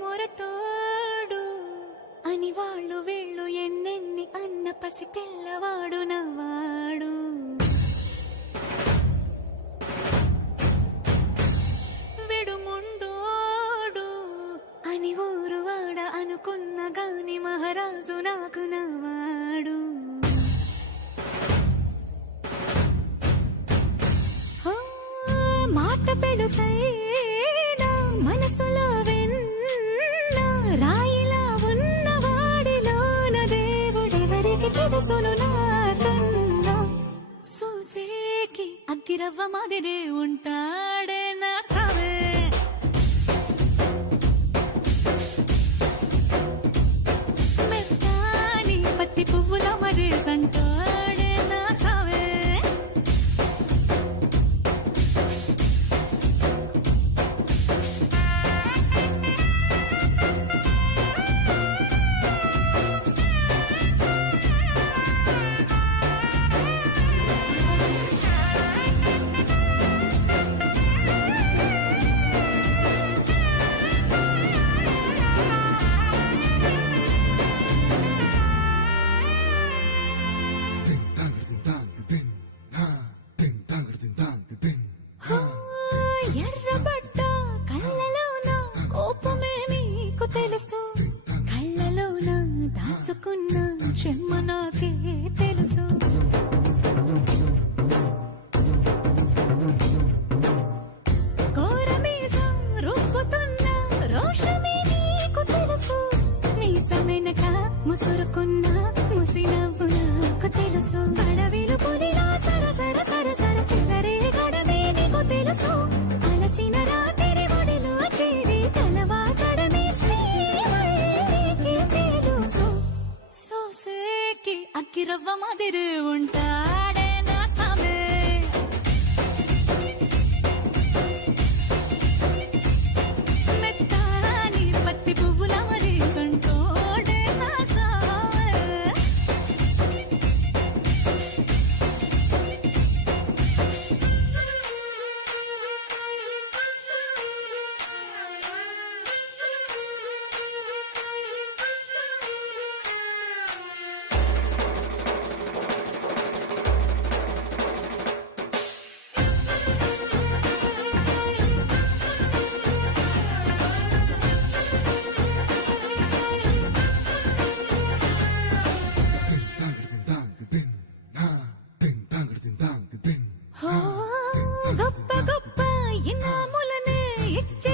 మొరటోడు అని వాళ్ళు వీళ్ళు ఎన్నెన్ని అన్న పసి పిల్లవాడు నవ్వాడు. విడుముండోడు అని ఊరు వాడ అనుకున్న గాని మహారాజు నాకు నవ్వాడు. మాట పెడుసైనా మనసులో వెన్న రాయిలా ఉన్నవాడిలోన దేవుడెవరికి తెలుసును నాకన్నా. సూసేకి అగ్గిరవ్వ మాదిరి ఉంటాడే నా సావే. మెత్తాని పత్తి పువ్వుల మరి సంటాడే నా సావే. ఎర్రబడ్డ కళ్ళలోన కోపమే నీకు తెలుసు, కళ్ళలోన దాచుకున్న చెమ్మ నాకే తెలుసు. కోరమీసం రుబ్బుతున్న రోషమే నీకు తెలుసు, మీసమెనక ముసురుకున్న ముసినవ్వు నాకు తెలుసు. అడవిలు పులిలా సరసర సరసర చివరే గడమే నీకు తెలుసు. అలసిన రాత్రి ఒడిలో చేరి తలవాచడమే శ్రీవల్లికి తెలుసు. సోసేకి అగ్గిరవ్వ మాదిరి ఉంటాడే నా సామే. మెత్తాని పత్తి పువ్వుల మరి సంటోడే నా సామే. గొప్ప గొప్ప ఇనాములనే ఇచ్చి